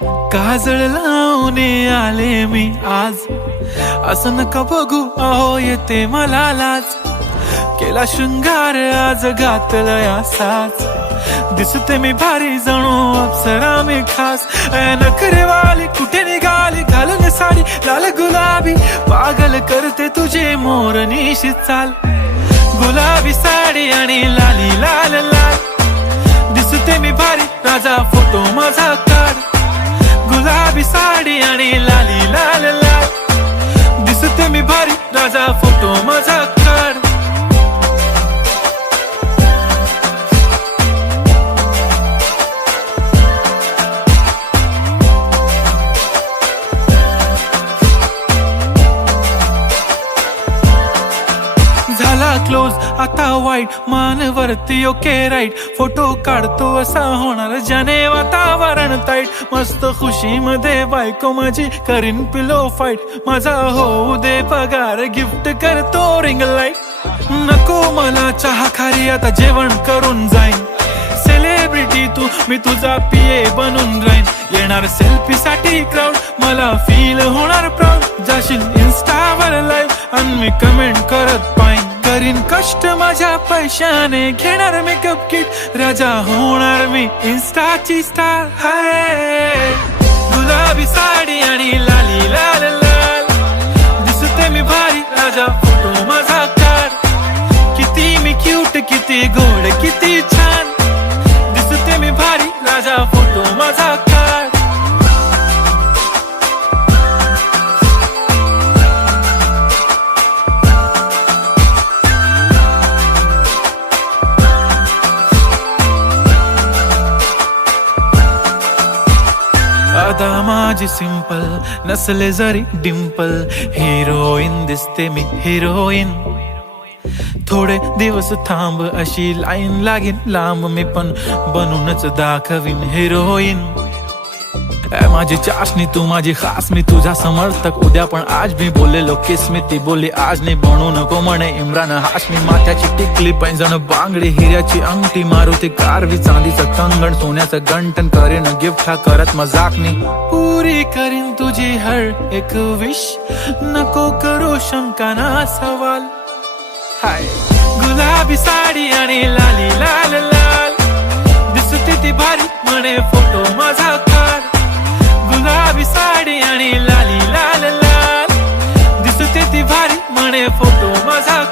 काजळ लावून आले मी आज, असं नका बघू अहो येते मला लाज. केला शृंगार आज घातलं असाच, दिसते मी भारी जणू अप्सरा मी खास. नखरेवाली कुठे निघाली घालून साडी लाल गुलाबी, पागल करते तुझे मोरनीशी चाल. गुलाबी साडी आणि लाली लाल लाल, दिसते मी भारी राजा फोटो माझा काढ. गुलाबी साडी आणि लाली लाल लाल, दिसते मी भारी राजा फोटो माझा काढ. झाला क्लोज आता वाईट, मानवरती ओके राईट. फोटो काढतो असा होणार ज्याने वातावरण ताईट. मस्त खुशी मध्ये बायको माझी करीन पिलो फाईट. माझा होऊ दे पगार गिफ्ट करतो रिंग लाईट. नको मला चहा खारी आता जेवण करून जाईन. सेलिब्रिटी तू मी तुझा पिये बनून राहीन. येणार सेल्फी साठी क्राऊड मला फील होणार प्राऊड. जाशील इन्स्टावर लाईव्ह आणि मी कमेंट करत पाईन. करीन कष्ट माझ्या पैशाने घेणार मेकअप किट. राजा होणार मी इन्स्टाची स्टार. हाय गुलाबी साडी आणि लाली लाल लाल, दिसते मी भारी राजा फोटो माझा काढ. किती मी क्यूट किती गोड किती छान, दिसते मी भारी राजा फोटो माझा काढ. अदा माझी सिंपल नसले जरी डिंपल, हिरोईन दिसते मी हिरोईन. थोडे दिवस थांब अशी लाईन लागेल लांब, मी पण बनूनच दाखवीन हिरोईन. माझी चाशनी तू माझी खास, मी तुझा समर्थक उद्या पण आज. मी बोललेलो किस मी ती बोलली आज नाही. बनू नको म्हणे इम्रान हाशमी. माथ्याची टिकली पैंजण बांगडी हिऱ्याची अंगठी, मारुती कारवी चांदीचं कंगण सोन्याचं गंटन. करीन गिफ्ट हा करत मजाकनी, पुरी करीन तुझी हर एक विश. नको करू शंका ना सवाल. हाय गुलाबी साडी आणि लाली लाल लाल, दिसते ती भारी म्हणे फोटो माझा काढ. गुलाबी साडी आणि लाली लाल लाल, दिसते ती भारी म्हणे फोटो माझा